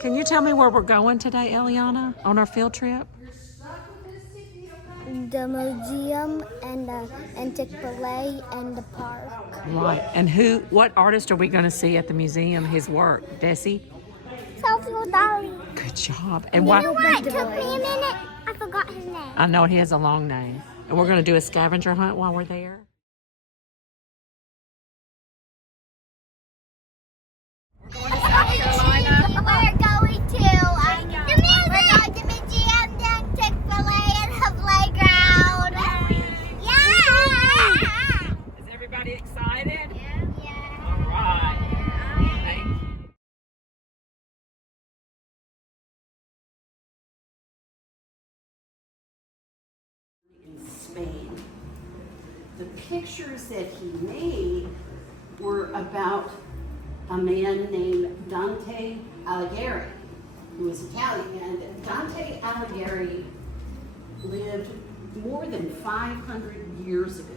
Can you tell me where we're going today, Eliana, on our field trip? The museum and Chick-fil-A and the park. Right. And what artist are we going to see at the museum? His work, Desi? Salvador Dali. Good job. And You why? know what? It took me a minute. I forgot his name. I know he has a long name. And we're going to do a scavenger hunt while we're there. We're going to South Carolina. We're going to the museum, then Chick-fil-A, and the playground. Yeah! Is everybody excited? Yeah. All right. Thank you. In Spain. The pictures that he made were about a man named Dante Alighieri, who was Italian. And Dante Alighieri lived more than 500 years ago.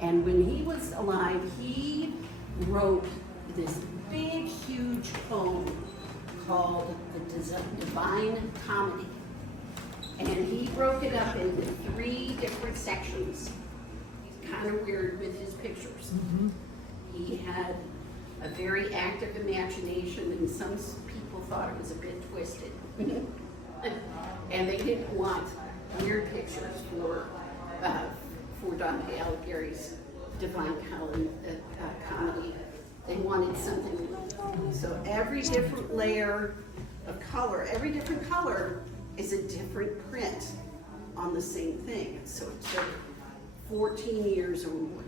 And when he was alive, he wrote this big, huge poem called the Divine Comedy. And he broke it up into 3 different sections. He's kind of weird with his pictures. He had a very active imagination, and some people thought it was a bit twisted. And they didn't want weird pictures for Dante Alighieri's Divine Comedy. They wanted something. So every different layer of color, every different color is a different print on the same thing. So it took 14 years or more.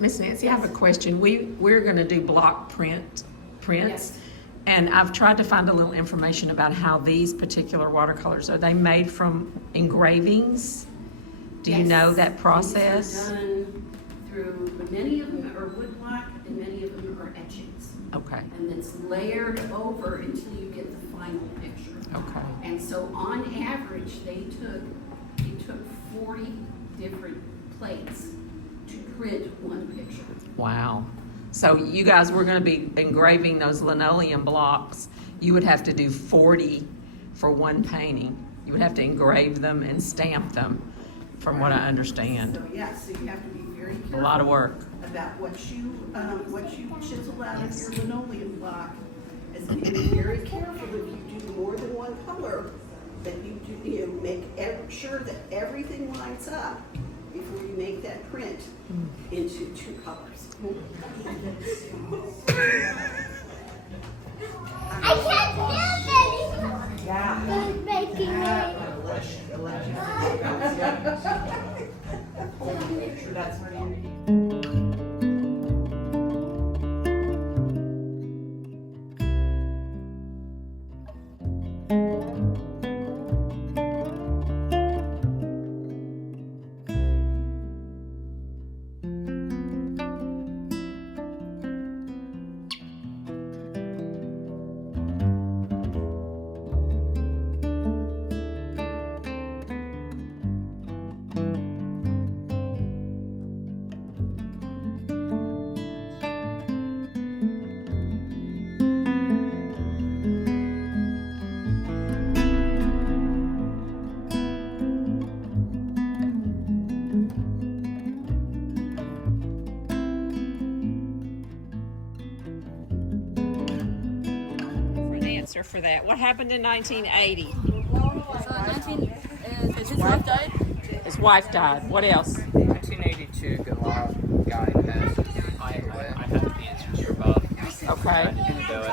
Miss Nancy, I have a question. We're going to do block prints, Yes. and I've tried to find a little information about how these particular watercolors are. They made from engravings? Do you Yes. know that process? These are done through, many of them are woodblock and many of them are etchings. Okay. And it's layered over until you get the final picture. Okay. And so on average, they took 40 different plates to print one picture. Wow. So you guys were going to be engraving those linoleum blocks. You would have to do 40 for one painting. You would have to engrave them and stamp them, from what I understand. So yeah, so you have to be very careful. A lot of work. About what you chisel out of your linoleum block. Is be very careful if you do more than one color, that you make sure that everything lines up before you make that print into 2 colors. I can't do it. Yeah. Who's making it? That's what you For that. What happened in 1980? His wife died. His wife died. What else? 1982, the law guy passed. I have the answers for both. Okay. I didn't do it.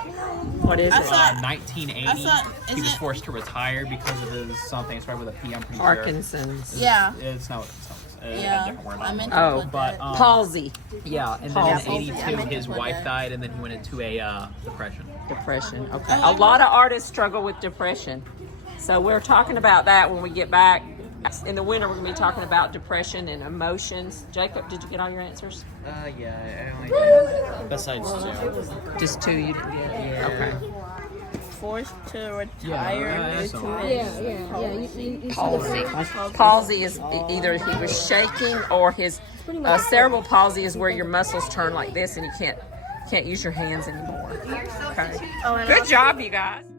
What is it? 1980, he was forced to retire because of his something. It's right with a P. I'm pretty sure. Parkinson's. Yeah. It's no. A Yeah. different word. I meant Oh, to put but that. palsy. yeah, and then Palsy. in Yeah, I '82, meant to his put wife that. died, and then he went into a depression. Depression. Okay. A lot of artists struggle with depression. So we're talking about that when we get back. In the winter, we're going to be talking about depression and emotions. Jacob, did you get all your answers? Yeah, I only did. Besides 2. Just 2 you didn't get? Yeah. Okay. Forced to retire Yeah, due so- to his Palsy. Palsy is either he was shaking or his cerebral palsy is where your muscles turn like this and you can't Can't use your hands anymore. Okay. Oh, and Good job, you guys.